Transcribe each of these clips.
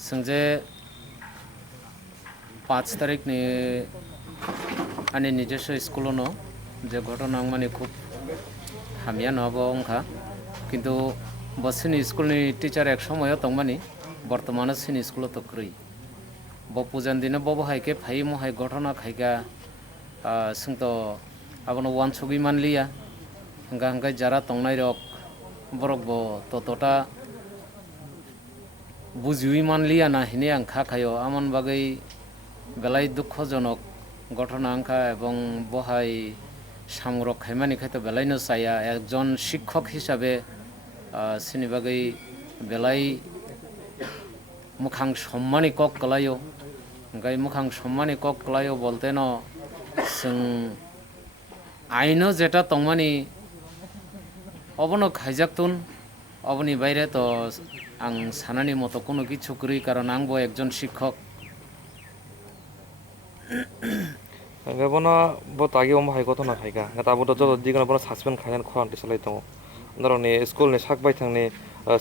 संजे 5 तारीख नि आंनि निजेस्व स्कुलावनो जे घटना माने खूब हामिया नङाबो अंखा किन्तु बसिनि स्कुलनि टीचार एक समय तंमानि बर्तमान सिनि स्कुल तक्रई ब पूजन दिन बब हाइके फाइ महाय घटना खाइगा संत आबनो वान छुगि मानलिया हंगा हंगाय जारा तंनाय रक बरक ब ततटा बुजिवि मानलिया ना हिने आं खाखायो आमन बागै बेलाय दुःखजनक घटना आंखा एवं बहाय सामरक खाइमानि खायतो बेलायनो चाया एकजन शिक्षक हिसाबै सिनि बागै बेलाय मुखां सम्मानि कक कलायो ओंखाय मुखां सम्मानि कक कलायो बोलते न जों आइनो जेटा तंमानि अबनो खाइजाकतुन अबनि बायरे तो आं सानानि मतो कोनो किछु करै कारण आंबो एकजन शिक्षक गबना बहुत आगे हम हाय गथना खायगा गता बतो जतो दिगना बना सस्पेंड खायन खरान्थि सलाय दङ नरनि स्कुल नि साकबाय थांनि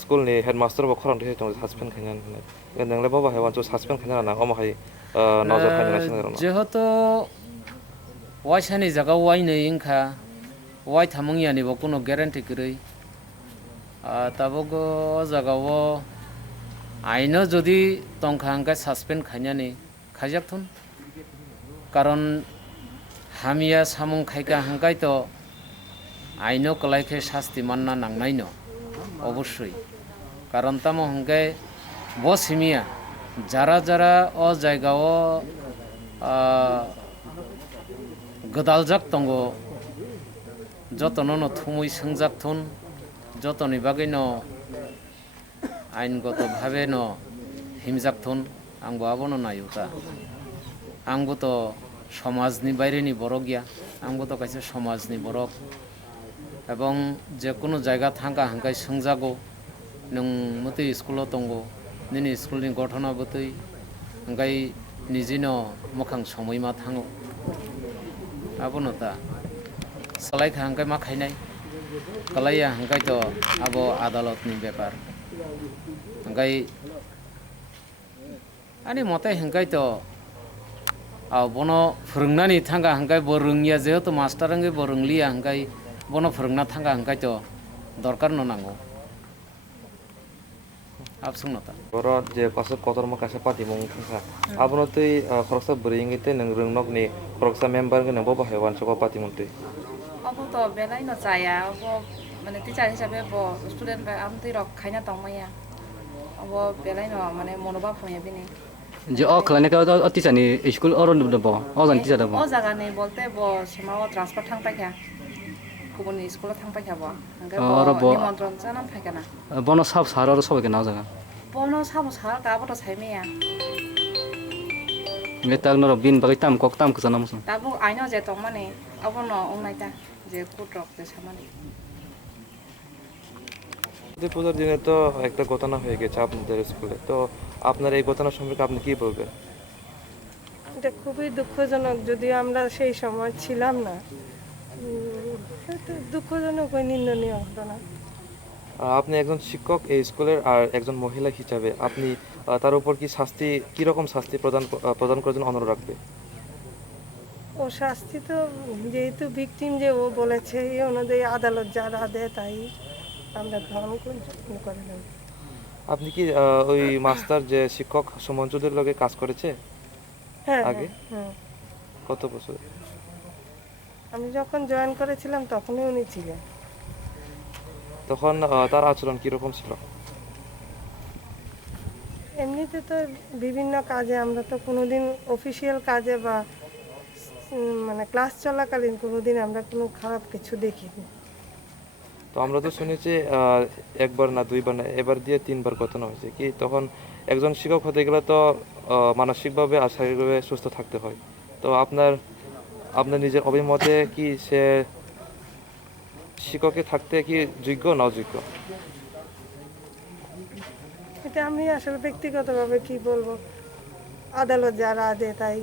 स्कुल नि हेडमास्टर बो खरान्थि दङ सस्पेंड खायन नंलाय बाबा हाय वानसो सस्पेंड खायन ना अम हाय नजर खायन नासिन जेहतो वाइसानि जागा वाइनै इंखा वाइ थामंयानि बो कोनो ग्यारान्टि करै ताबोगो जागावो आइनो जदि तंखा अंका सस्पेंड खायनानि खायजाकथुन कारण हामिया सामुं खायका हंगाय तो आइनो कलायखे शास्ति मानना नांनायनो अवश्य कारण तामो हंगाय बस हिमिया जारा जारा अ जायगाओ गदालजाक तंगो जतनो न थुमुइ सोंजाकथुन जतनि बागैनो आइनगत भावे न हिमजाकथुन आंबो आबोनो नायुता आंबो तो समाजनि बायरेनि बरक गैया आंबो तो कायसे समाजनि बरक एवं जेकुनु जायगा थांगा हांकाय सोंजागौ नों मते स्कुलाव तंगो निनि स्कुलनि घटना बतै हांकाय निजिनो मोखां समयमा थाङो आबोनो ता सलायखा हांकाय मा खायनाय कलाया हांकाय तो आबो आदालतनि बेपार हांकाय आनि मते हांकाय तो बनो फोरोंनानै थांगा हांकाय बो रोंनिया जेहेतु मास्टार अंगे बो रोंलिया हांकाय बनो फोरोंना थांगा हांकाय तो दरकार न नांगौ आबसुंनता बरो जे कासे कतरमा कासे पार्टी मं थांखा आबनो तै खरसा बरिंगिते नों रोंनकनि खरसा मेम्बार गनो बबा हाय वानसो पार्टी मन्ते अब तो बेलाय न चाया अब माने टीचार हिसाबै अब स्टुडेन्ट बा आम तै रक खायना तंमाया अब बेलाय न माने मनोबा फया बिनि जे अखलाने का अति सानि स्कुल अरन ब अजान टीचार ब ओ जागा नै बोलते ब समाव ट्रान्सफर थांपायखा गुबुन स्कुलाव थांपायखा ब और हांगा निमन्त्रण जानाम फायखाना बनो सब सार और सब के ना जागा बनो सामो सार गाबो तो साइमेया मे ताग न बिन बागै ताम कक ताम कसा नामस दाबो आइनो जे तंमाने अब न अंनायता जे कुट्रक जे सामानि পুজোর দিনে তো একটা ঘটনা হয়ে গেছে আপনাদের স্কুলে তো আপনার এই ঘটনা সম্পর্কে আপনি কি বলবেন এটা খুবই দুঃখজনক যদিও আমরা সেই সময় ছিলাম না দুঃখজনক ও নিন্দনীয় ঘটনা আপনি একজন শিক্ষক এই স্কুলের আর একজন মহিলা হিসাবে আপনি তার উপর কি শাস্তি কি রকম শাস্তি প্রদান করার জন্য অনুরোধ রাখবে ও শাস্তি তো যেহেতু ভিকটিম যে ও বলেছে এই অনুযায়ী আদালত যারা দেয় তাই আমরা গ্রহণ করে নেব আপনি কি ওই মাস্টার যে শিক্ষক সুমঞ্চুদের লগে কাজ করেছে হ্যাঁ আগে হ্যাঁ কত বছর আমি যখন জয়েন করেছিলাম তখনই উনি ছিলেন তখন তার আচরণ কি রকম ছিল এমনিতে তো বিভিন্ন কাজে আমরা তো কোনোদিন অফিসিয়াল কাজে বা মানে ক্লাস চলাকালীন কোনোদিন আমরা কোনো খারাপ কিছু দেখিনি তো আমরা তো শুনেছি একবার না দুইবার না এবার দিয়ে তিনবার ঘটনা হয়েছে কি তখন একজন শিক্ষক হতে গেলে তো মানসিকভাবে আর শারীরিকভাবে সুস্থ থাকতে হয় তো আপনার নিজের অভিমতে কি সে শিক্ষকে থাকতে কি যোগ্য না অযোগ্য এটা আমি আসলে ব্যক্তিগতভাবে কি বলবো আদালত যারা দেয় তাই